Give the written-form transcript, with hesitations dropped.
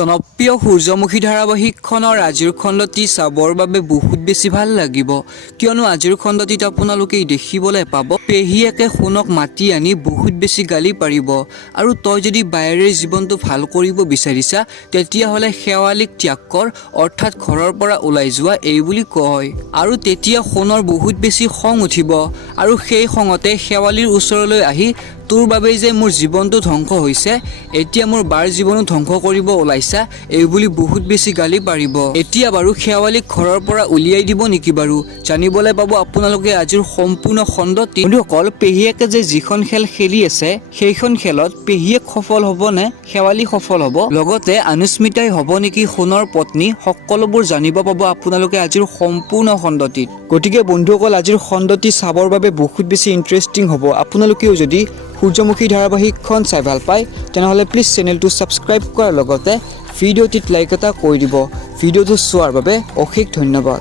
জনপ্ৰিয় সূৰ্যমুখী ধাৰাবাহিকখনৰ আজিৰ খণ্ডটি চাবৰ বাবে বহুত বেছি ভাল লাগিব কিয়নো আজিৰ খণ্ডটিত আপোনালোকে দেখিবলৈ পাব পেহীয়েকে সোণক মাতি আনি বহুত বেছি গালি পাৰিব আৰু তই যদি বাইৰে জীৱনটো ভাল কৰিব বিচাৰিছা তেতিয়া হলে শেৱালিক ত্যাগ কৰ অৰ্থাৎ ঘৰৰ পৰা ওলাই যোৱা এই বুলি কয় আৰু তেতিয়া সোণৰ বহুত বেছি খং উঠিব আৰু সেই খঙতে শেৱালিৰ ওচৰলৈ আহি তোৰ বাবে যে মোৰ জীৱনটো ধ্বংস হৈছে এতিয়া মোৰ বাৰ জীৱনো ধ্বংস কৰিব ওলাইছা এই বুলি বহুত বেছি গালি পাৰিব এতিয়া বাৰু শেৱালিক ঘৰৰ পৰা উলিয়াই দিব নেকি বাৰু জানিবলৈ পাব আপোনালোকে আজিৰ সম্পূৰ্ণ খণ্ডটি বন্ধুসকল পেহীয়েকে যে যিখন খেল খেলি আছে সেইখন খেলত পেহীয়েক সফল হ'ব নে শেৱালি সফল হ'ব লগতে অনুস্মিতাই হ'ব নেকি সোণৰ পত্নী সকলোবোৰ জানিব পাব আপোনালোকে আজিৰ সম্পূৰ্ণ খণ্ডটিত গতিকে বন্ধুসকল আজিৰ খণ্ডটি চাবৰ বাবে বহুত বেছি ইন্টাৰেষ্টিং হ'ব আপোনালোকেও যদি সূৰ্যমুখী ধাৰাবাহিকখন চাই ভাল পায় তেনেহলে প্লিজ চেনেলটো সাবস্ক্ৰাইব কৰাৰ লগতে ভিডিঅ'টিত লাইক এটা কৰি দিব ভিডিঅ'টো চোৱাৰ বাবে অশেষ ধন্যবাদ